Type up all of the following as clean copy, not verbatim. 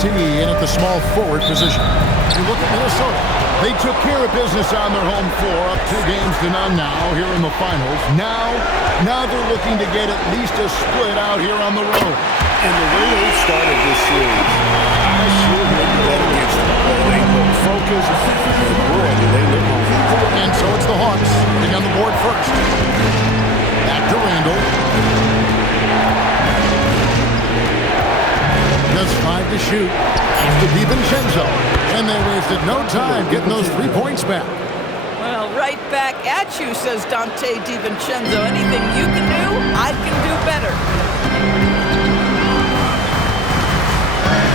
ABC in at the small forward position. You look at Minnesota. They took care of business on their home floor, up 2-0 now here in the finals. Now they're looking to get at least a split out here on the road. And the way they started this series, I sure wouldn't bet against them. They look focused, and boy, do they look home. And so it's the Hawks getting on the board first. Back to Randall. Just 5 to shoot after DiVincenzo. And they wasted no time getting those 3 points back. Well, right back at you, says Dante DiVincenzo. Anything you can do, I can do better.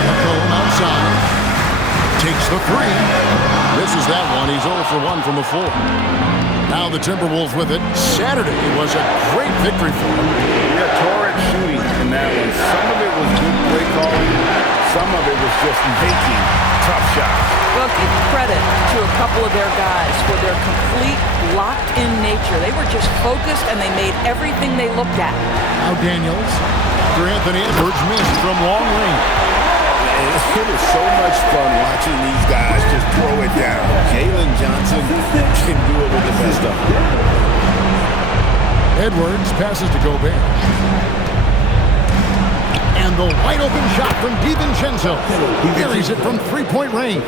McCollum outside. Takes the 3. Misses that one. He's 0 for 1 from the floor. Now the Timberwolves with it. Saturday was a great victory for them. Yeah, torrid shooting in that one. Some of it was good play calling. Some of it was just making tough shots. Well, give credit to a couple of their guys for their complete locked-in nature. They were just focused, and they made everything they looked at. Now Daniels. After Anthony Edwards missed from long range. It is so much fun watching these guys just throw it down. Jalen Johnson can do it with the best of them. Edwards passes to Gobert. And the wide-open shot from DiVincenzo. He buries it from 3-point range.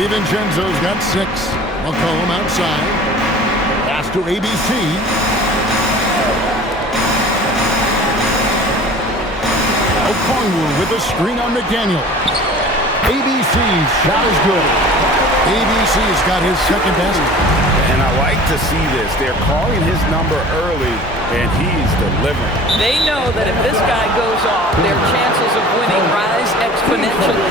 DiVincenzo's got 6. McCollum outside. Pass to ABC. Okongwu with a screen on McDaniel. ABC's shot is good. ABC's got his second best. And I like to see this. They're calling his number early, and he's delivering. They know that if this guy goes off, their chances of winning rise exponentially.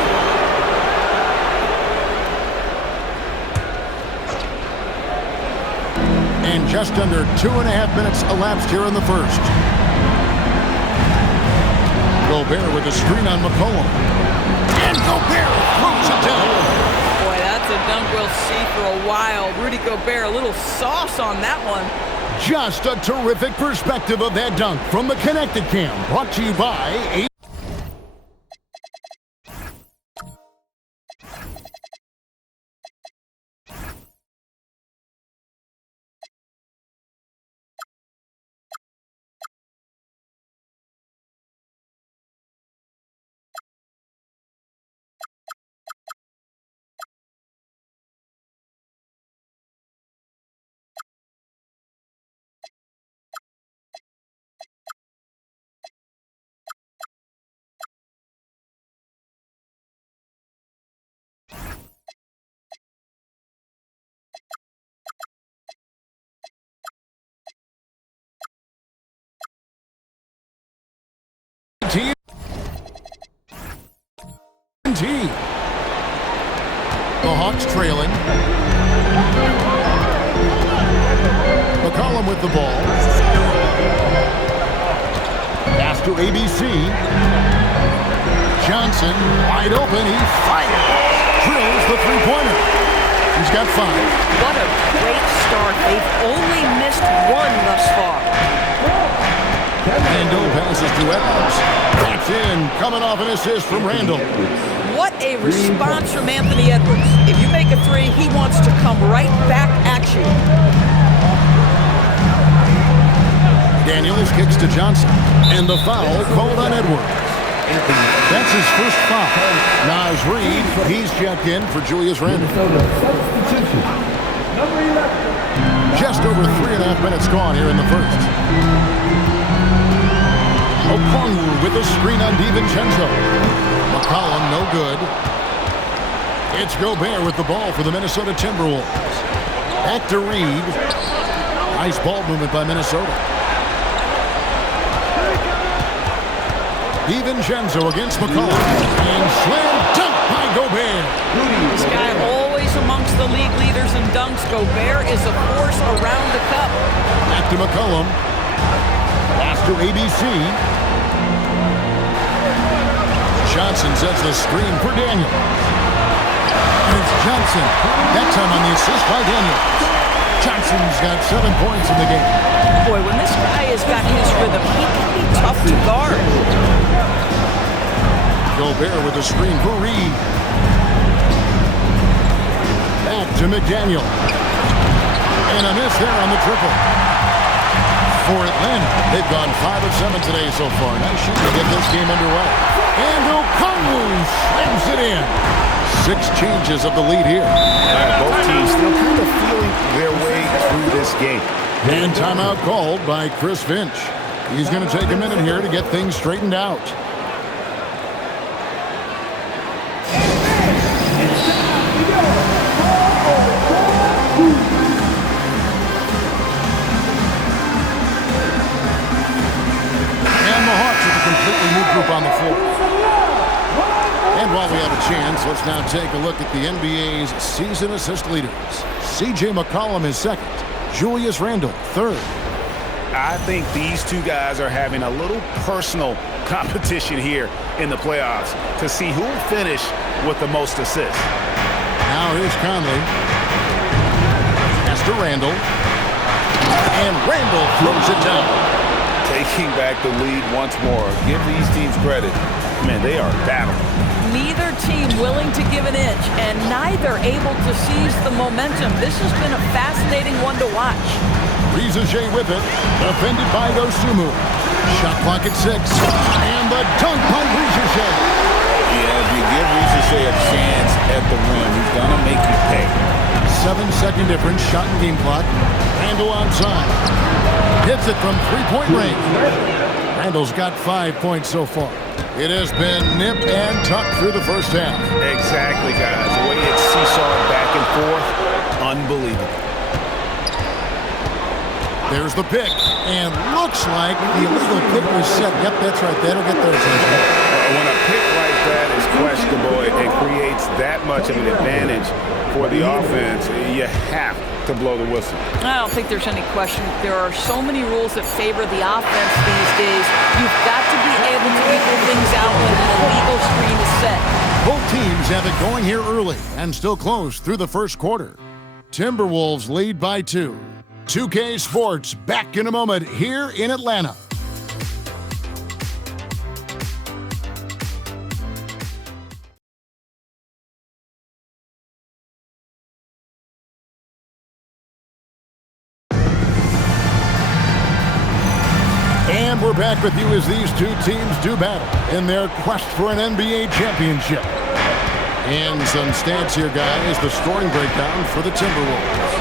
And just under 2.5 minutes elapsed here in the first. Gobert with a screen on McCollum. And Gobert throws it down. Boy, that's a dunk we'll see for a while. Rudy Gobert, a little sauce on that one. Just a terrific perspective of that dunk from the Connected Cam. Brought to you by TNT. The Hawks trailing. McCollum with the ball. Pass to ABC. Johnson wide open. He fires. Drills the three-pointer. He's got 5. What a great start. They've only missed 1 thus far. Randall passes to Edwards. That's in. Coming off an assist from Randall. What a response from Anthony Edwards. If you make a 3, he wants to come right back at you. Daniels kicks to Johnson. And the foul called on Edwards. That's his first foul. Naz Reid, he's checked in for Julius Randle. Just over 3.5 minutes gone here in the first. Okongwu with a screen on DiVincenzo. McCollum, no good. It's Gobert with the ball for the Minnesota Timberwolves. Back to Reid. Nice ball movement by Minnesota. DiVincenzo against McCollum. And slam dunk by Gobert. This guy always amongst the league leaders in dunks. Gobert is a force around the cup. Back to McCollum. Pass to ABC. Johnson sets the screen for Daniel. And it's Johnson. That time on the assist by Daniel. Johnson's got 7 points in the game. Boy, when this guy has got his rhythm, he can be tough to guard. Gobert with a screen for Reed. Back to McDaniel. And a miss there on the triple. For Atlanta, they've gone 5 of 7 today so far. Nice shooting to get this game underway. And Okongwu slams it in. 6 changes of the lead here. Both teams still kind of feeling their way through this game. And timeout called by Chris Finch. He's going to take a minute here to get things straightened out. Completely new group on the floor. And while we have a chance, let's now take a look at the NBA's season assist leaders. C.J. McCollum is second. Julius Randle, third. I think these two guys are having a little personal competition here in the playoffs to see who will finish with the most assists. Now here's Conley. Pass to Randle. And Randle throws it down. Taking back the lead once more. Give these teams credit. Man, they are battling. Neither team willing to give an inch, and neither able to seize the momentum. This has been a fascinating one to watch. Riza Shea with it. Defended by Dosunmu. Shot clock at 6. And the dunk by Riza Shea. Yeah, if you give Riza Shea a chance at the rim, he's going to make you pay. 7-second difference. Shot and game clock. Randle onside. Hits it from 3-point range. Randle's got 5 points so far. It has been nip and tuck through the first half. Exactly, guys. The way it's seesawed back and forth, unbelievable. There's the pick, and looks like the illegal pick was set. Yep, that's right. That'll get their attention. When a pick like that is questionable, it creates that much of an advantage for the offense. You have to blow the whistle. I don't think there's any question. There are so many rules that favor the offense these days. You've got to be able to equal things out when an illegal screen is set. Both teams have it going here early and still close through the first quarter. Timberwolves lead by 2. 2K Sports back in a moment here in Atlanta. And we're back with you as these two teams do battle in their quest for an NBA championship. And some stats here, guys. The scoring breakdown for the Timberwolves.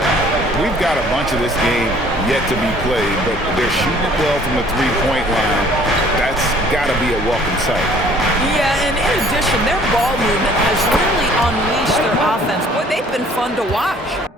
We've got a bunch of this game yet to be played, but they're shooting it well from the three-point line. That's got to be a welcome sight. Yeah, and in addition, their ball movement has really unleashed their offense. Boy, they've been fun to watch.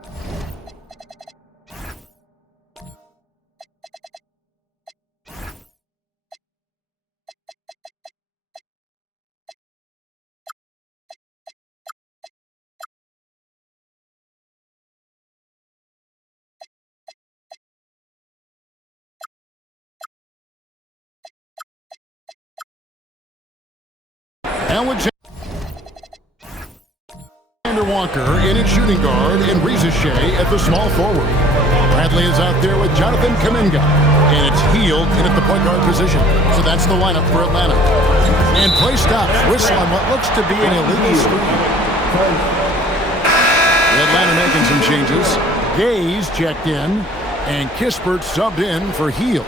Alexander Walker in at shooting guard and Riza Shea at the small forward. Bradley is out there with Jonathan Kuminga, and it's Hield in at the point guard position. So that's the lineup for Atlanta. And play stops. Whistle on what looks to be an illegal screen. Atlanta making some changes. Gaze checked in, and Kispert subbed in for Hield.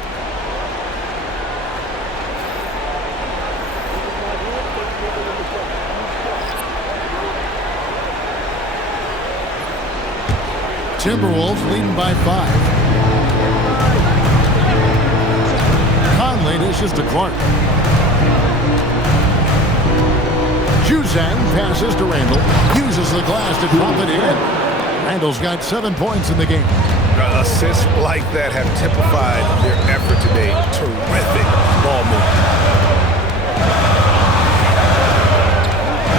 Timberwolves leading by 5. Conley dishes to Clark. Juzang passes to Randle. Uses the glass to drop it in. Randle's got 7 points in the game. Assists like that have typified their effort today. Terrific ball movement.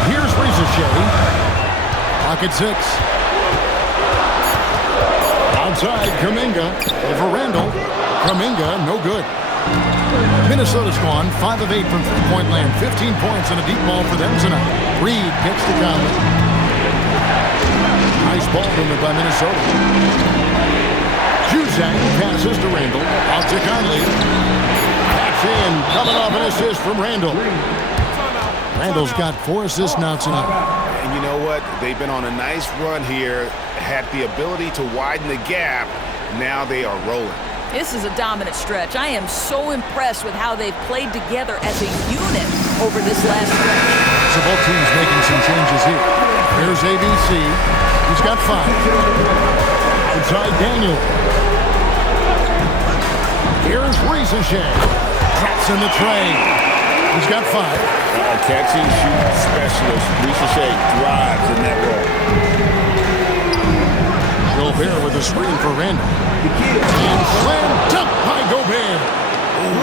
Here's Riza Shea. Pocket 6. Outside, Kuminga over Randle. Kuminga, no good. Minnesota's gone 5 of 8 from three-point land. 15 points and a deep ball for them tonight. Reed gets to Conley. Nice ball movement by Minnesota. Juzang passes to Randle. Out to Conley. That's in. Coming off an assist from Randle. Randall's got 4 assists now tonight. And you know what? They've been on a nice run here, had the ability to widen the gap. Now they are rolling. This is a dominant stretch. I am so impressed with how they've played together as a unit over this last stretch. So both teams making some changes here. Here's ABC. He's got 5. Inside Daniel. Here's Risacher. Drops in the tray. He's got 5. A catch and shoot specialist. Risacher drives in that role. Gobert with a screen for Randall. And slam dunk by Gobert.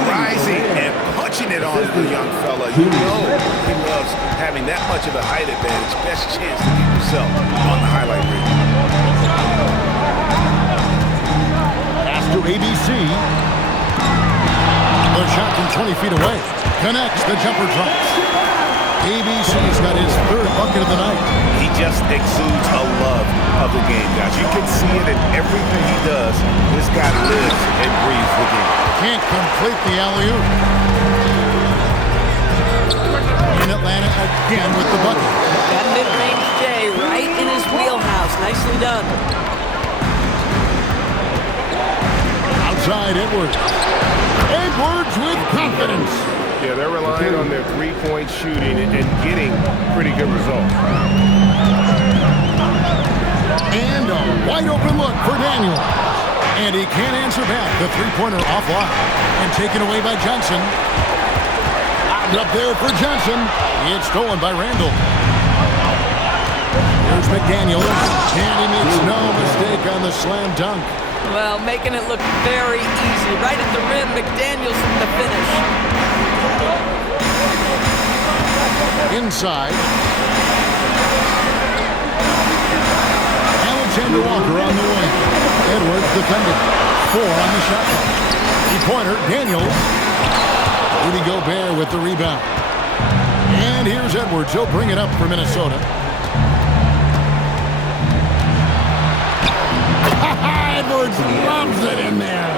Rising and punching it on the young fella. You know he loves having that much of a height advantage. Best chance to get himself on the highlight reel. Pass to ABC. The shot from 20 feet away. Connects. The jumper drops. ABC's got his 3rd bucket of the night. He just exudes a love of the game, guys. You can see it in everything he does. This guy lives and breathes the game. Can't complete the alley-oop. In Atlanta again with the bucket. That mid-range J right in his wheelhouse. Nicely done. Outside Edwards. Edwards with confidence. Yeah, they're relying on their three-point shooting and getting pretty good results. And a wide-open look for Daniel. And he can't answer back. The three-pointer offline. And taken away by Johnson. Up there for Johnson. It's stolen by Randall. Here's McDaniel. And he makes no mistake on the slam dunk. Well, making it look very easy. Right at the rim, McDaniels from the finish. Inside. Alexander Walker on the wing. Edwards defending. 4 on the shot clock. Three-pointer, Daniels. Rudy Gobert with the rebound. And here's Edwards. He'll bring it up for Minnesota. Edwards loves it in there.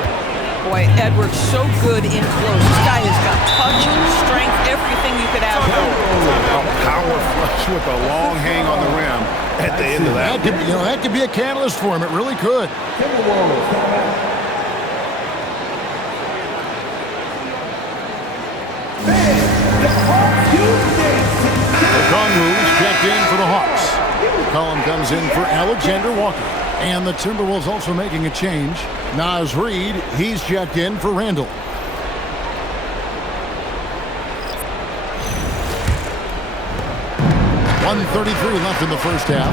Boy, Edwards so good in close. This guy has got touch, strength, everything you could ask for. A power flush with a long hang on the rim at the end of that. That could be a catalyst for him. It really could. Okongwu is checked in for the Hawks. Column comes in for Alexander Walker. And the Timberwolves also making a change. Naz Reid, he's checked in for Randall. .133 left in the first half.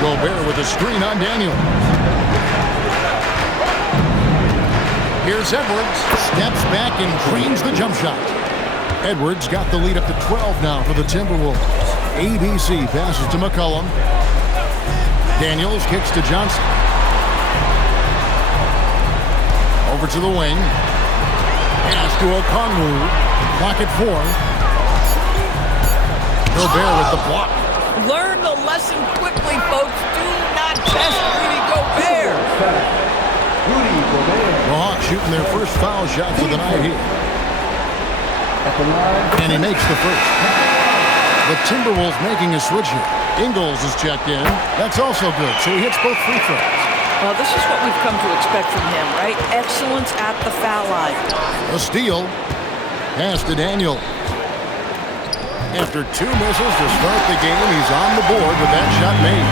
Gobert with a screen on Daniel. Here's Edwards. Steps back and drains the jump shot. Edwards got the lead up to 12 now for the Timberwolves. ABC passes to McCollum. Daniels kicks to Johnson. Over to the wing. Pass to Okongwu. Clock at 4. Gobert with the block. Learn the lesson quickly, folks. Do not test Rudy Gobert. The Hawks shooting their first foul shots of the night here. And he makes the first. The Timberwolves making a switch here. Ingles is checked in. That's also good. So he hits both free throws. Well, this is what we've come to expect from him, right? Excellence at the foul line. A steal. Pass to Daniel. After 2 misses to start the game, he's on the board with that shot made.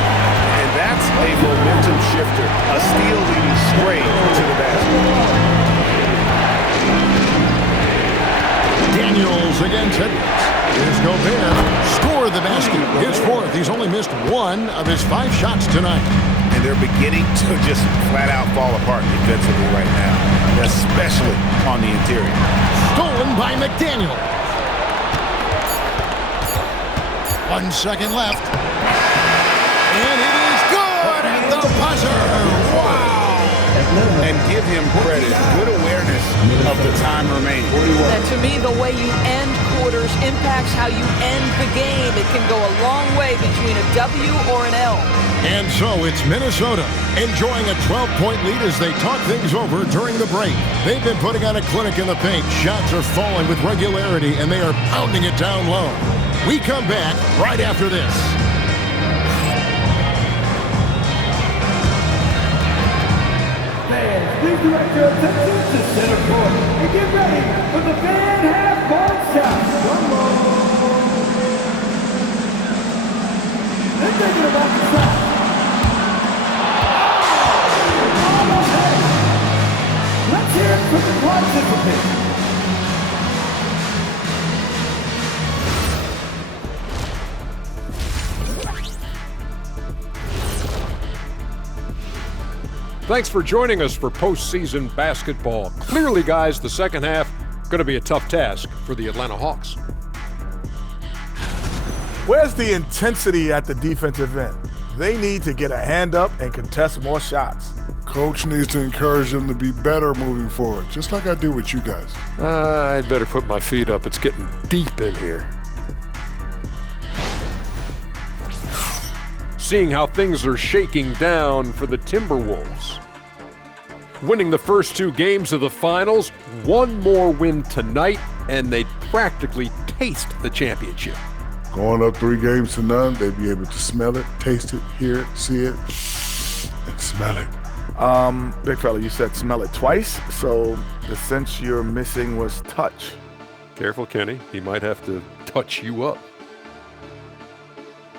And that's a momentum shifter. A steal leading straight to the basket. Daniels against Edwards. Here's Gobert. Score the basket. His 4th. He's only missed 1 of his 5 shots tonight. And they're beginning to just flat out fall apart defensively right now, especially on the interior. Stolen by McDaniel. 1 second left. And it is good at the buzzer. Wow. And give him credit. Good awareness of the time remaining. And to me, the way you end quarters in impacts how you end the game. It can go a long way between a W or an L. And so it's Minnesota enjoying a 12-point lead as they talk things over during the break. They've been putting on a clinic in the paint. Shots are falling with regularity, and they are pounding it down low. We come back right after this. Fans, please direct your attention to center court and get ready for the fan half-court shot. One more. They're thinking about the shot. Almost hit it. Let's hear it from the participants. Thanks for joining us for postseason basketball. Clearly, guys, the second half going to be a tough task for the Atlanta Hawks. Where's the intensity at the defensive end? They need to get a hand up and contest more shots. Coach needs to encourage them to be better moving forward, just like I do with you guys. I'd better put my feet up. It's getting deep in here. Seeing how things are shaking down for the Timberwolves. Winning the first two games of the finals, one more win tonight, and they'd practically taste the championship. Going up 3-0, they'd be able to smell it, taste it, hear it, see it, and smell it. Big fella, you said smell it twice, so the sense you're missing was touch. Careful, Kenny. He might have to touch you up.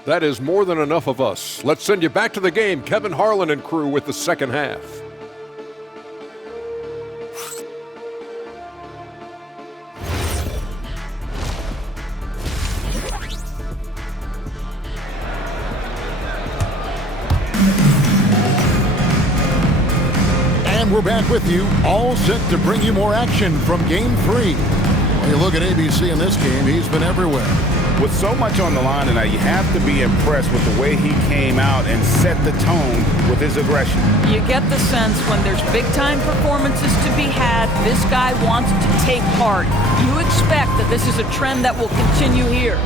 That is more than enough of us. Let's send you back to the game. Kevin Harlan and crew with the second half. And we're back with you, all set to bring you more action from Game 3. When you look at ABC in this game, he's been everywhere. With so much on the line tonight, you have to be impressed with the way he came out and set the tone with his aggression. You get the sense when there's big-time performances to be had, this guy wants to take part. You expect that this is a trend that will continue here.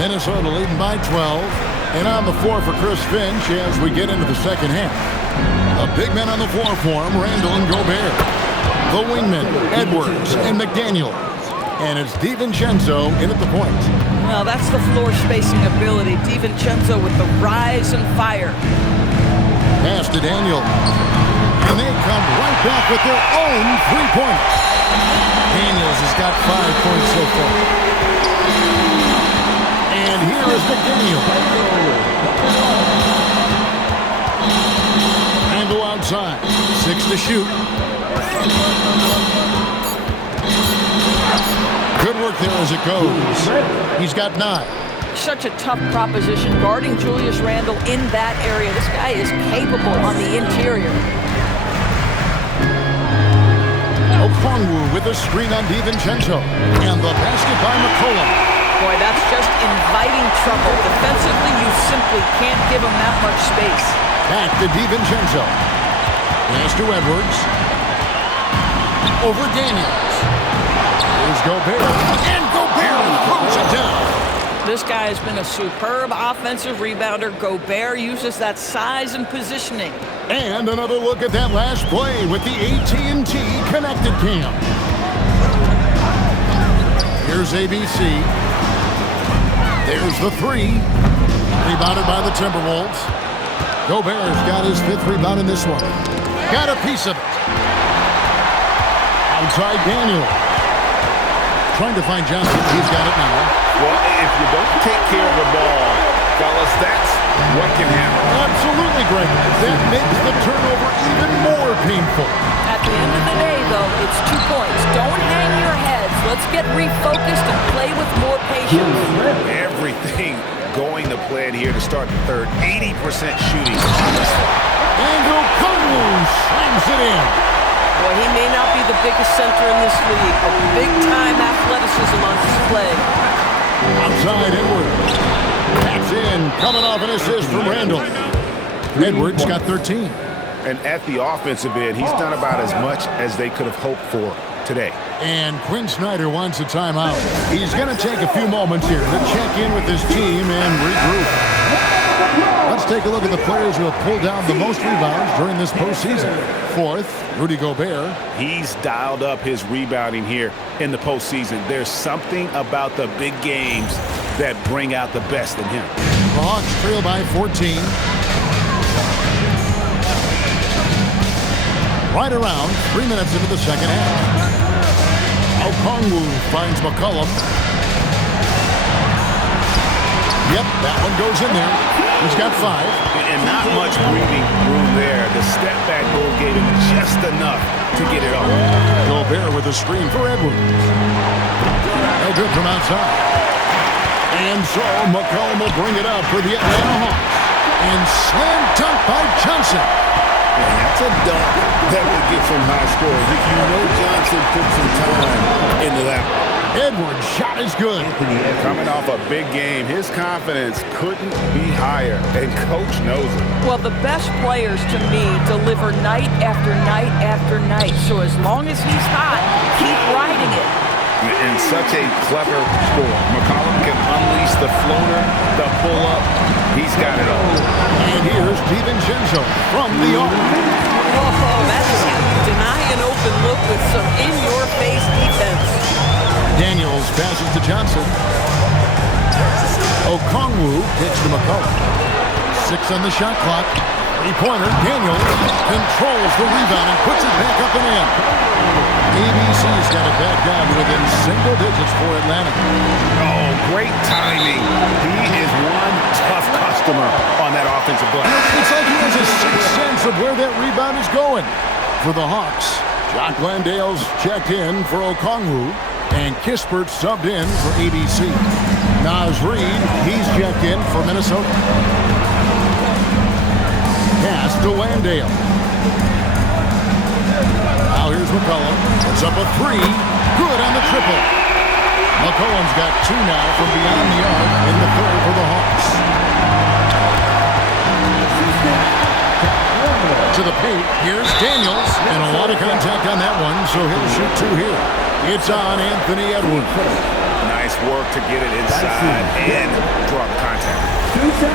Minnesota leading by 12. And on the floor for Chris Finch as we get into the second half. A big man on the floor for him, Randall and Gobert. The wingmen, Edwards and McDaniel. And it's DiVincenzo in at the point. Well, that's the floor spacing ability. DiVincenzo with the rise and fire. Pass to Daniel. And they come right back with their own three-pointer. Daniels has got 5 points so far. And here is McDaniel. And go outside. 6 to shoot. Good work there as it goes. He's got 9. Such a tough proposition guarding Julius Randle in that area. This guy is capable on the interior. Okongwu with a screen on DiVincenzo. And the basket by McCollum. Boy, that's just inviting trouble. Defensively, you simply can't give him that much space. Back to DiVincenzo. Pass to Edwards. Over Daniels. Here's Gobert. And Gobert throws it down. This guy has been a superb offensive rebounder. Gobert uses that size and positioning. And another look at that last play with the AT&T Connected Cam. Here's ABC. There's the three. Rebounded by the Timberwolves. Gobert's got his 5th rebound in this one. Got a piece of it. Outside Daniel. Trying to find Johnson. He's got it now. Well, if you don't take care of the ball, fellas, that's what can happen. Absolutely, Greg. That makes the turnover even more painful. At the end of the day, though, it's 2 points. Don't hang your heads. Let's get refocused and play with more patience. Everything going to plan here to start the third. 80% shooting. And Okongwu slams it in. Boy, he may not be the biggest center in this league, but big-time athleticism on display. Outside Edwards. That's in. Coming off an assist from Randall. Edwards got 13. And at the offensive end, he's done about as much as they could have hoped for today. And Quinn Snyder wants a timeout. He's going to take a few moments here to check in with his team and regroup. Let's take a look at the players who have pulled down the most rebounds during this postseason. 4th, Rudy Gobert. He's dialed up his rebounding here in the postseason. There's something about the big games that bring out the best in him. The Hawks trail by 14. Right around 3 minutes into the second half. Okongwu finds McCollum. Yep, that one goes in there. He's got 5. And not much breathing room there. The step back goal gave him just enough to get it up. Gobert with a screen for Edwards. No good from outside. And so McCollum will bring it up for the Atlanta Hawks. And slam dunk by Johnson. And that's a dunk that will get some high scores. If you know Johnson put some time into that. Edwards' shot is good. Coming off a big game, his confidence couldn't be higher, and Coach knows it. Well, the best players, to me, deliver night after night after night. So as long as he's hot, keep riding it. And such a clever score. McCollum can unleash the floater, the pull-up. He's got it all. And here's DiVincenzo from the arc. Oh, that's how you deny an open look with some in-your-face defense. Daniels passes to Johnson. Okongwu kicks to McCollum. 6 on the shot clock. 3-pointer. Daniels controls the rebound and puts it back up and in. ABC's got it back down within single digits for Atlanta. Oh, great timing. He is one tough customer on that offensive glass. It's like he has a sixth sense of where that rebound is going. For the Hawks, Jock Landale's checked in for Okongwu, and Kispert subbed in for ABC. Naz Reid, he's checked in for Minnesota. Pass to Landale. Now here's McCollum. It's up a 3. Good on the triple. McCollum's got 2 now from beyond the arc in the third for the Hawks. To the paint, here's Daniels, and a lot of contact on that one, so he'll shoot 2 here. It's on Anthony Edwards. Nice work to get it inside and draw the contact.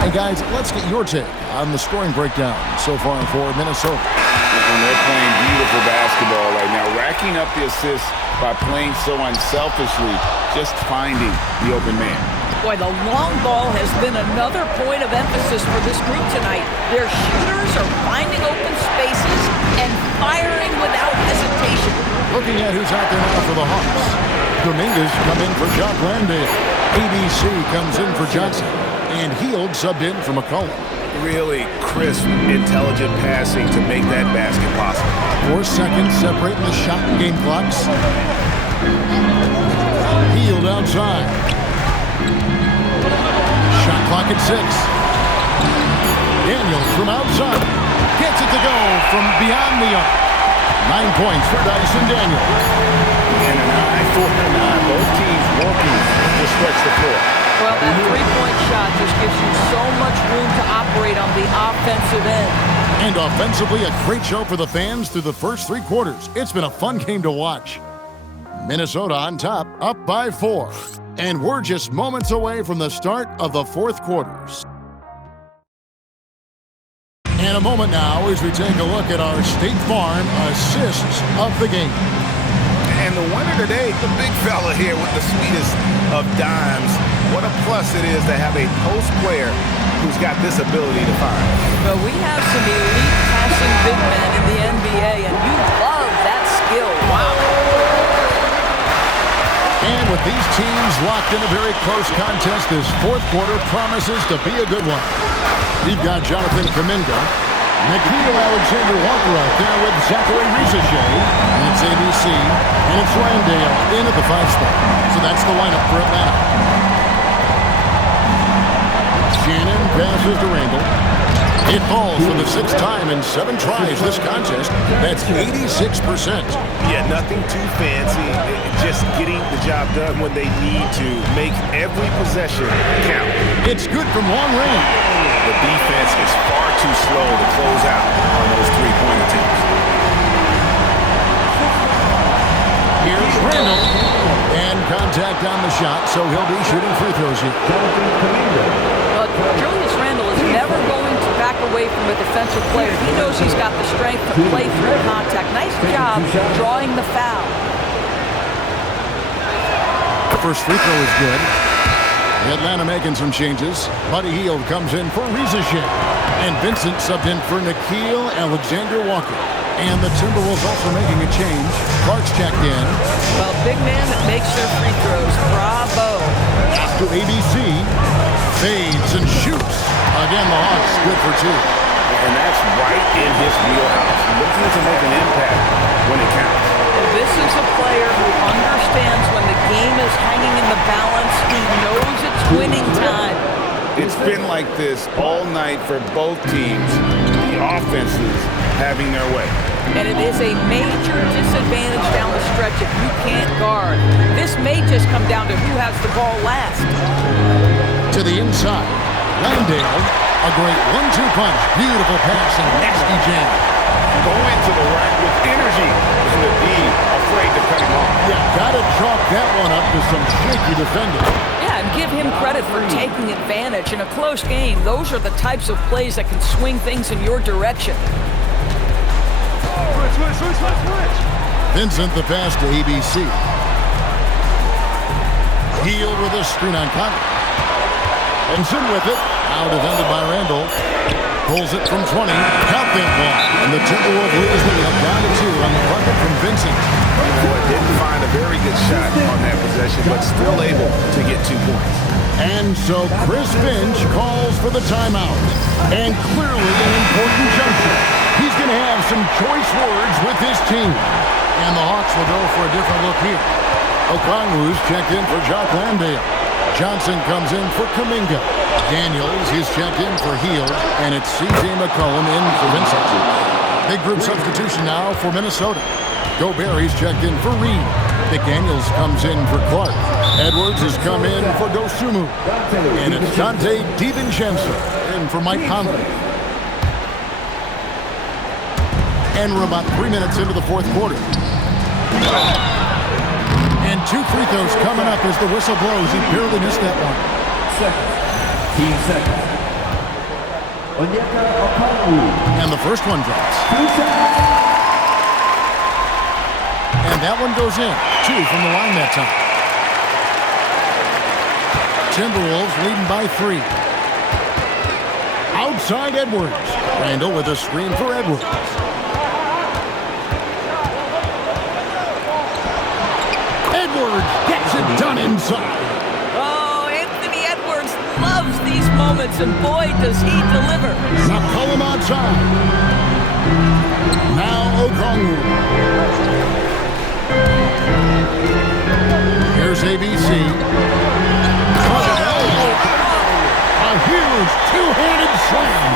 Hey guys, let's get your take on the scoring breakdown so far for Minnesota. And they're playing beautiful basketball right now, racking up the assists by playing so unselfishly, just finding the open man. Boy, the long ball has been another point of emphasis for this group tonight. Their shooters are finding open spaces and firing without hesitation. Looking at who's out there now for the Hawks. Dominguez come in for Jock Landale. ABC comes in for Johnson. And Hield subbed in for McCollum. Really crisp, intelligent passing to make that basket possible. 4 seconds separating the shot and game clocks. Hield outside. Shot clock at 6. Daniels from outside. Gets it to go from beyond the arc. 9 points for Dyson Daniels. And an eye for an eye. Both teams working to stretch the floor. Well, that three-point shot just gives you so much room to operate on the offensive end. And offensively, a great show for the fans through the first 3 quarters. It's been a fun game to watch. Minnesota on top, up by 4. And we're just moments away from the start of the 4th quarters. And a moment now as we take a look at our State Farm assists of the game. And the winner today, the big fella here with the sweetest of dimes, What a plus it is to have a post player who's got this ability to fire. Well, we have some elite passing big men in the NBA, and you love that skill. Wow. And with these teams locked in a very close contest, this fourth quarter promises to be a good one. We've got Jonathan Kuminga, Nickeil Alexander-Walker out there with Zachary Risacher. And it's ABC, and it's Randall in at the 5 spot. So that's the lineup for Atlanta. Shannon passes to Randall. It falls for the 6th time in 7 tries this contest. That's 86%. Yeah, nothing too fancy. Just getting the job done when they need to. Make every possession count. It's good from long range. The defense is far too slow to close out on those three-point attempts. Here's Randall. And contact on the shot, so he'll be shooting free throws here. But Julius Randle is never going to back away from a defensive player. He knows he's got the strength to play through contact. Nice job drawing the foul. The first free throw is good. Atlanta making some changes. Buddy Hield comes in for Risacher. And Vincent subbed in for Nickeil Alexander-Walker. And the Timberwolves also making a change. Clark's checked in. Well, big man that makes their free throws. Bravo. After ABC, fades and shoots. Again, the Hawks good for 2. And that's right in his wheelhouse. Looking to make an impact when it counts. This is a player who understands when the game is hanging in the balance. He knows it's winning time. It's been like this all night for both teams. The offenses having their way. And it is a major disadvantage down the stretch if you can't guard. This may just come down to who has the ball last. To the inside. Landale, a great 1-2 punch. Beautiful pass and nasty jam. Going to the rack with energy and the D afraid to cut him off. Yeah, gotta chalk that one up to some shaky defending. Yeah, and give him credit for taking advantage. In a close game, those are the types of plays that can swing things in your direction. Vincent the pass to ABC. Hield with a screen on Conley. Benson with it. Now defended by Randall. Pulls it from 20. Count that ball. And the Timberwolves leads the lead down to 2 on the bucket from Vincent. Didn't find a very good shot on that possession, but still able to get 2 points. And so Chris Finch calls for the timeout. And clearly an important juncture. He's going to have some choice words with his team. And the Hawks will go for a different look here. Okongwu's checked in for Jock Landale. Johnson comes in for Kuminga. Daniels is checked in for Hield. And it's C.J. McCollum in for Vincent. Big group substitution now for Minnesota. Gobert is checked in for Reed. McDaniels comes in for Clark. Edwards has come in for Dosunmu. And it's Dante DiVincenzo in for Mike Conley. And we're about 3 minutes into the fourth quarter. And 2 free throws coming up as the whistle blows. He barely missed that one. Team second. Onyeka Okongwu. And the first one drops. 2 seconds. And that one goes in. 2 from the line that time. Timberwolves leading by 3. Outside Edwards. Randall with a screen for Edwards. Edwards gets it done inside. Oh, Anthony Edwards loves these moments, and boy, does he deliver. McCollum outside. Now Okongwu. Here's ABC. A huge two-handed slam.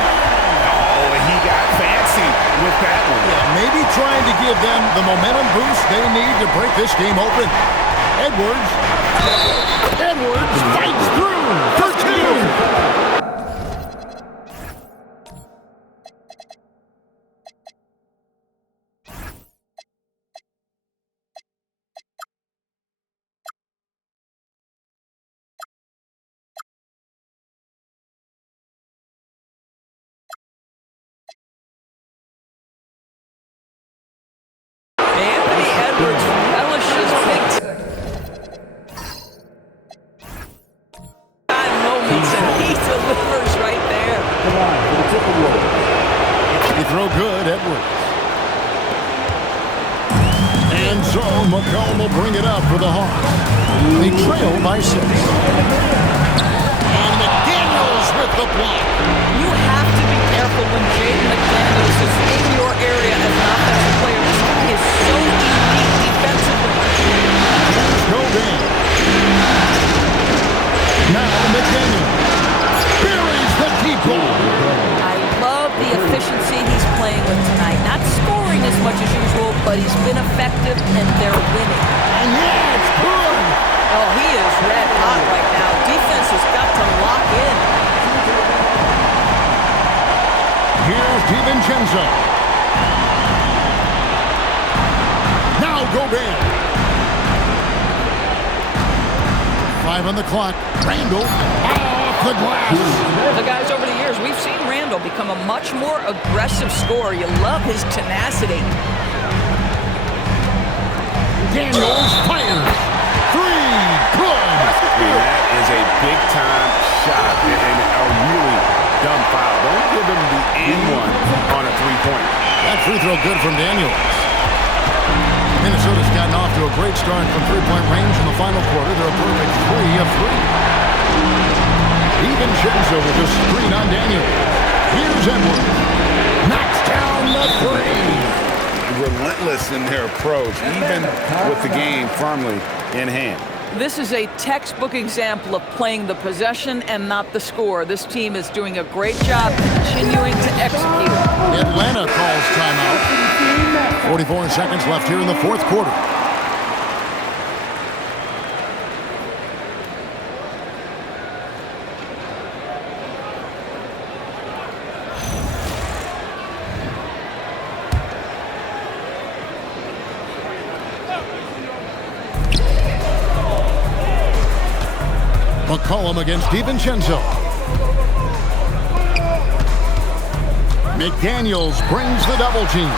Oh, and he got fancy with that one. Maybe trying to give them the momentum boost they need to break this game open. Edwards fights through for 2. Anthony Edwards relishes big. He throw good, Edwards. And so McCollum will bring it up for the Hawks. They trail by 6. And McDaniels with the block. You have to be careful when Jaden McDaniels is in your area as an offensive player. This guy is so elite defensively. Here's Gobert. Now McDaniels buries the deep ball. I love the efficiency he's playing with tonight. Not scoring as much as usual, but he's been effective and they're winning. And yeah, it's good. Oh, he is red hot right now. Defense has got to lock in. Here's DiVincenzo. Now Gobert. 5 on the clock. Randall off the glass. The guys over the years, we've seen Randall become a much more aggressive scorer. You love his tenacity. Daniels fires. 3, good. That is a big-time shot and a really dumb foul. Don't give him the and one on a three-pointer. That free throw good from Daniels. Minnesota's gotten off to a great start from three-point range in the final quarter. They're a perfect 3 of 3. DiVincenzo with a screen on Daniels. Here's Edwards. Knocks down the 3. Relentless in their approach, even with the game firmly in hand. This is a textbook example of playing the possession and not the score. This team is doing a great job continuing to execute. Atlanta calls timeout. 44 seconds left here in the fourth quarter. McCollum against DiVincenzo. McDaniels brings the double team.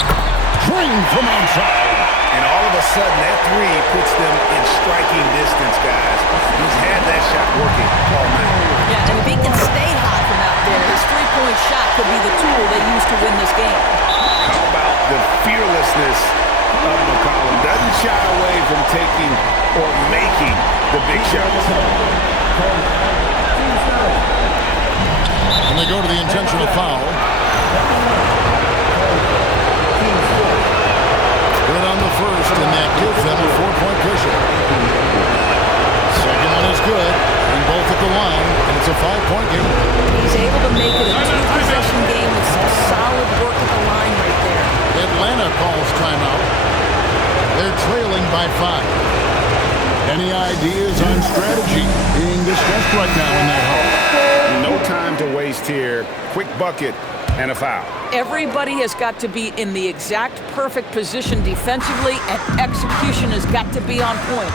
Drained from outside. And all of a sudden, that 3 puts them in striking distance, guys. He's had that shot working all night. Yeah, and if he can stay hot from out there, his three-point shot could be the tool they use to win this game. How about the fearlessness of McCollum? Doesn't shy away from taking or making the big shots. And they go to the intentional foul. Good on the first, and that gives them a 4-point cushion. Second one is good, and both at the line, and it's a 5-point game. He's able to make it a 2-possession game with some solid work at the line right there. Atlanta calls timeout. They're trailing by 5. Any ideas on strategy being discussed right now in that hole? No time to waste here. Quick bucket and a foul. Everybody has got to be in the exact perfect position defensively, and execution has got to be on point.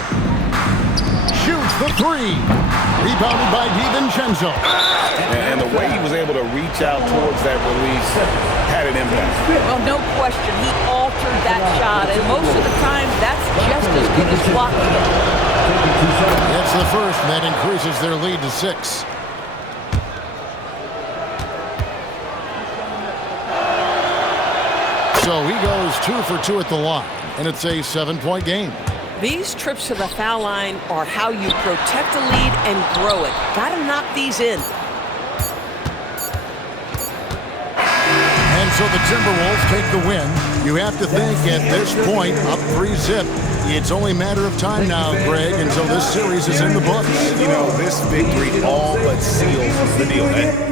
Shoots the 3. Rebounded by DiVincenzo. And the way he was able to reach out towards that release had an impact. Well, no question. He altered that shot, and most of the time, that's just as good as blocking it. It's the first, and that increases their lead to 6. So he goes 2 for 2 at the line, and it's a 7-point game. These trips to the foul line are how you protect a lead and grow it. Got to knock these in. And so the Timberwolves take the win. You have to think at this point, up 3-zip, it's only a matter of time now, Greg, until this series is in the books. You know, this victory all but seals the deal, man.